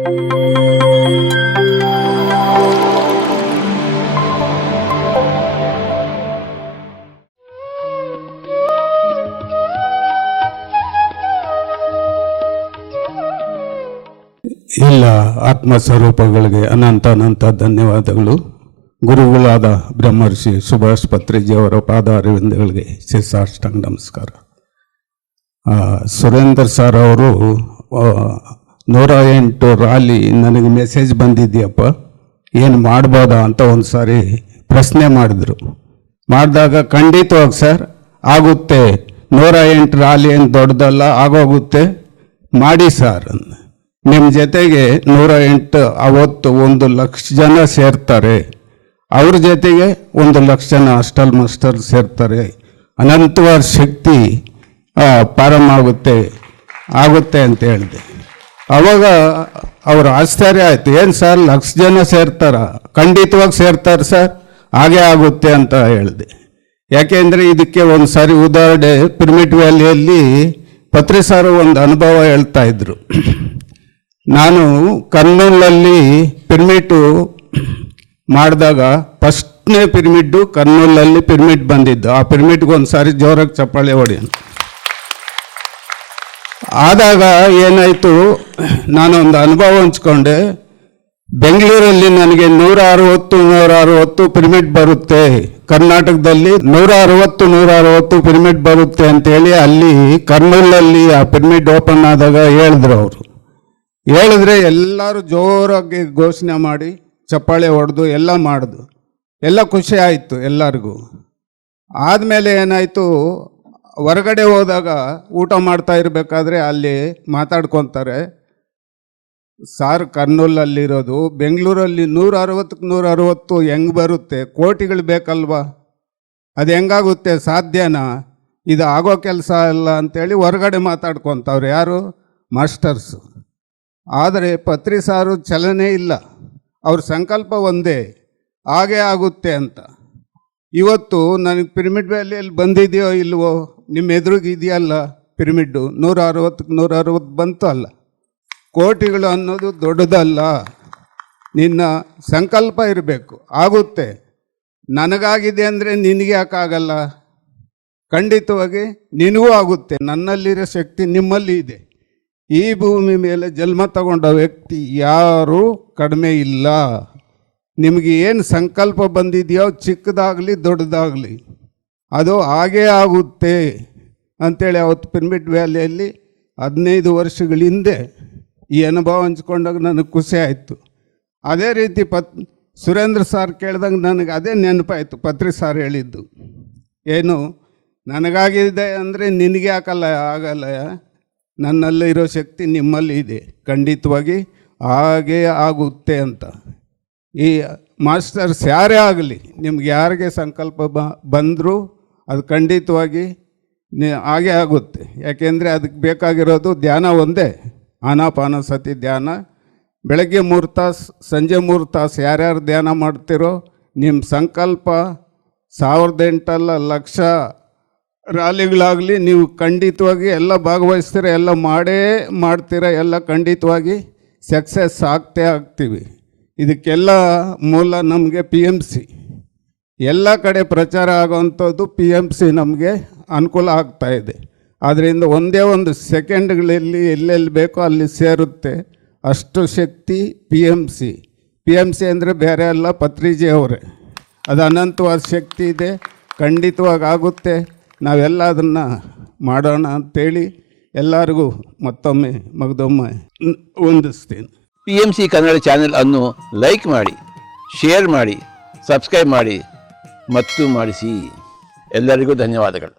ಎಲ್ಲ ಆತ್ಮಸ್ವರೂಪಗಳಿಗೆ ಅನಂತ ಧನ್ಯವಾದಗಳು. ಗುರುಗಳಾದ ಬ್ರಹ್ಮರ್ಷಿ ಸುಭಾಷ್ ಪತ್ರಿಜಿಯವರ ಪಾದಾರವಿಂದಗಳಿಗೆ ಶಿರಸಾಷ್ಟಾಂಗ ನಮಸ್ಕಾರ. ಸುರೇಂದ್ರ ಸರ್ ಅವರು 108 ರಾಲಿ ನನಗೆ ಮೆಸೇಜ್ ಬಂದಿದೆಯಪ್ಪ, ಏನು ಮಾಡ್ಬೋದಾ ಅಂತ ಒಂದು ಸಾರಿ ಪ್ರಶ್ನೆ ಮಾಡಿದ್ರು. ಮಾಡಿದಾಗ ಖಂಡಿತವಾಗಿ ಸರ್ ಆಗುತ್ತೆ, 108 ರಾಲಿ ಏನು ದೊಡ್ಡದಲ್ಲ, ಆಗೋಗುತ್ತೆ, ಮಾಡಿ ಸರ್. ನಿಮ್ಮ ಜೊತೆಗೆ 108 ಅವತ್ತು 1,00,000 ಜನ ಸೇರ್ತಾರೆ, ಅವ್ರ ಜೊತೆಗೆ 1,00,000 ಜನ ಹಾಸ್ಟೆಲ್ ಮಾಸ್ಟರ್ ಸೇರ್ತಾರೆ, ಅನಂತವಾದ ಶಕ್ತಿ ಆಗುತ್ತೆ ಅಂತ ಹೇಳಿದೆ. ಅವಾಗ ಅವ್ರ ಆಶ್ಚರ್ಯ ಆಯಿತು, ಏನು ಸರ್ 1,00,000 ಜನ ಸೇರ್ತಾರ? ಖಂಡಿತವಾಗಿ ಸೇರ್ತಾರೆ ಸರ್, ಹಾಗೇ ಆಗುತ್ತೆ ಅಂತ ಹೇಳಿದೆ. ಯಾಕೆಂದರೆ ಇದಕ್ಕೆ ಒಂದು ಸಾರಿ ಉದಾಹರಣೆ, ಪಿರಮಿಡ್ ವ್ಯಾಲಿಯಲ್ಲಿ ಪತ್ರಿ ಸಾರು ಒಂದು ಅನುಭವ ಹೇಳ್ತಾ ಇದ್ರು. ನಾನು ಕರ್ನೂಲಲ್ಲಿ ಪಿರಮಿಡ್ ಮಾಡಿದಾಗ ಫಸ್ಟ್ನೇ ಪಿರಮಿಡ್ಡು ಕರ್ನೂಲಲ್ಲಿ ಪಿರಮಿಡ್ ಬಂದಿದ್ದು. ಆ ಪಿರಮಿಡ್ಗೆ ಒಂದು ಸಾರಿ ಜೋರಾಗಿ ಚಪ್ಪಾಳೆ ಹೊಡಿ ಆದಾಗ ಏನಾಯಿತು, ನಾನೊಂದು ಅನುಭವ ಹಂಚ್ಕೊಂಡೆ. ಬೆಂಗಳೂರಲ್ಲಿ ನನಗೆ 160 ಪಿರಮಿಡ್ ಬರುತ್ತೆ, ಕರ್ನಾಟಕದಲ್ಲಿ 160 ಪಿರಮಿಡ್ ಬರುತ್ತೆ ಅಂತೇಳಿ ಅಲ್ಲಿ ಕರ್ನೂಲಲ್ಲಿ ಆ ಪಿರಮಿಡ್ ಓಪನ್ ಆದಾಗ ಹೇಳಿದ್ರೆ ಎಲ್ಲರೂ ಜೋರಾಗಿ ಘೋಷಣೆ ಮಾಡಿ ಚಪ್ಪಾಳೆ ಹೊಡೆದು ಎಲ್ಲ ಮಾಡಿದು, ಎಲ್ಲ ಖುಷಿ ಆಯಿತು ಎಲ್ಲರಿಗೂ. ಆದಮೇಲೆ ಏನಾಯಿತು, ಹೊರಗಡೆ ಹೋದಾಗ ಊಟ ಮಾಡ್ತಾ ಇರಬೇಕಾದ್ರೆ ಅಲ್ಲಿ ಮಾತಾಡ್ಕೊತಾರೆ, ಸಾರ್ ಕರ್ನೂಲಲ್ಲಿರೋದು, ಬೆಂಗಳೂರಲ್ಲಿ 160 ಹೆಂಗೆ ಬರುತ್ತೆ, ಕೋಟಿಗಳು ಬೇಕಲ್ವಾ, ಅದು ಹೆಂಗಾಗುತ್ತೆ, ಸಾಧ್ಯನಾ, ಇದು ಆಗೋ ಕೆಲಸ ಅಲ್ಲ ಅಂತೇಳಿ ಹೊರಗಡೆ ಮಾತಾಡ್ಕೊತವ್ರು. ಯಾರು? ಮಾಸ್ಟರ್ಸು. ಆದರೆ ಪತ್ರಿ ಸಾರು ಚಲನೆ ಇಲ್ಲ, ಅವ್ರ ಸಂಕಲ್ಪ ಒಂದೇ, ಹಾಗೇ ಆಗುತ್ತೆ ಅಂತ. ಇವತ್ತು ನನಗೆ ಪಿರಮಿಡ್ ವ್ಯಾಲಿಯಲ್ಲಿ ಬಂದಿದೆಯೋ ಇಲ್ವೋ, ನಿಮ್ಮ ಎದುರಿಗಿದೆಯಲ್ಲ ಪಿರಮಿಡ್ಡು, 160 ಬಂತು ಅಲ್ಲ. ಕೋಟಿಗಳು ಅನ್ನೋದು ದೊಡ್ಡದಲ್ಲ, ನಿನ್ನ ಸಂಕಲ್ಪ ಇರಬೇಕು, ಆಗುತ್ತೆ. ನನಗಾಗಿದೆ ಅಂದರೆ ನಿನಗೆ ಯಾಕಾಗಲ್ಲ? ಖಂಡಿತವಾಗಿ ನಿನಗೂ ಆಗುತ್ತೆ. ನನ್ನಲ್ಲಿರೋ ಶಕ್ತಿ ನಿಮ್ಮಲ್ಲಿ ಇದೆ. ಈ ಭೂಮಿ ಮೇಲೆ ಜನ್ಮ ತಗೊಂಡ ವ್ಯಕ್ತಿ ಯಾರೂ ಕಡಿಮೆ ಇಲ್ಲ. ನಿಮಗೆ ಏನು ಸಂಕಲ್ಪ ಬಂದಿದೆಯೋ, ಚಿಕ್ಕದಾಗಲಿ ದೊಡ್ಡದಾಗಲಿ, ಅದು ಹಾಗೇ ಆಗುತ್ತೆ ಅಂಥೇಳಿ ಅವತ್ತು ಪಿರಮಿಡ್ ವ್ಯಾಲಿಯಲ್ಲಿ 15 ವರ್ಷಗಳ ಹಿಂದೆ ಈ ಅನುಭವ ಹಂಚ್ಕೊಂಡಾಗ ನನಗೆ ಖುಷಿ ಆಯಿತು. ಅದೇ ರೀತಿ ಸುರೇಂದ್ರ ಸಾರ್ ಕೇಳಿದಾಗ ನನಗೆ ಅದೇ ನೆನಪಾಯಿತು, ಪತ್ರಿ ಸಾರ್ ಹೇಳಿದ್ದು ಏನು, ನನಗಾಗಿದೆ ಅಂದರೆ ನಿನಗೆ ಆಗಲ್ಲ, ನನ್ನಲ್ಲಿರೋ ಶಕ್ತಿ ನಿಮ್ಮಲ್ಲಿ ಇದೆ, ಖಂಡಿತವಾಗಿ ಹಾಗೇ ಆಗುತ್ತೆ ಅಂತ. ಈ ಮಾಸ್ಟರ್ಸ್ ಯಾರೇ ಆಗಲಿ, ನಿಮ್ಗೆ ಯಾರಿಗೆ ಸಂಕಲ್ಪ ಬಂದರೂ ಅದು ಖಂಡಿತವಾಗಿ ಹಾಗೇ ಆಗುತ್ತೆ. ಯಾಕೆಂದರೆ ಅದಕ್ಕೆ ಬೇಕಾಗಿರೋದು ಧ್ಯಾನ ಒಂದೇ, ಆನಾಪಾನಸತಿ ಧ್ಯಾನ. ಬೆಳಗ್ಗೆ 3 ತಾಸು, ಸಂಜೆ 3 ತಾಸು ಯಾರ್ಯಾರು ಧ್ಯಾನ ಮಾಡ್ತಿರೋ, ನಿಮ್ಮ ಸಂಕಲ್ಪ 1008 ಅಲ್ಲ 1,00,000 ರಾಲಿಗಳಾಗಲಿ, ನೀವು ಖಂಡಿತವಾಗಿ ಎಲ್ಲ ಭಾಗವಹಿಸ್ತೀರ, ಎಲ್ಲ ಮಾಡ್ತೀರ, ಎಲ್ಲ ಖಂಡಿತವಾಗಿ ಸಕ್ಸಸ್ ಆಗ್ತೀವಿ. ಇದಕ್ಕೆಲ್ಲ ಮೂಲ ನಮಗೆ PMC. ಎಲ್ಲ ಕಡೆ ಪ್ರಚಾರ ಆಗೋವಂಥದ್ದು PMC ನಮಗೆ ಅನುಕೂಲ ಆಗ್ತಾಯಿದೆ. ಆದ್ದರಿಂದ ಒಂದೇ ಒಂದು ಸೆಕೆಂಡ್ಗಳಲ್ಲಿ ಎಲ್ಲೆಲ್ಲಿ ಬೇಕೋ ಅಲ್ಲಿ ಸೇರುತ್ತೆ, ಅಷ್ಟು ಶಕ್ತಿ PMC ಅಂದರೆ ಬೇರೆ ಅಲ್ಲ, ಪತ್ರಿಜಿ ಅವರೇ. ಅದು ಅನಂತವಾದ ಶಕ್ತಿ ಇದೆ, ಖಂಡಿತವಾಗಿ ಆಗುತ್ತೆ. ನಾವೆಲ್ಲ ಅದನ್ನು ಮಾಡೋಣ ಅಂತೇಳಿ ಎಲ್ಲರಿಗೂ ಮತ್ತೊಮ್ಮೆ ವಂದಿಸ್ತೀನಿ. PMC ಕನ್ನಡ ಚಾನೆಲ್ ಅನ್ನು ಲೈಕ್ ಮಾಡಿ, ಶೇರ್ ಮಾಡಿ, ಸಬ್ಸ್ಕ್ರೈಬ್ ಮಾಡಿ ಮತ್ತು ಮಾಡಿಸಿ. ಎಲ್ಲರಿಗೂ ಧನ್ಯವಾದಗಳು.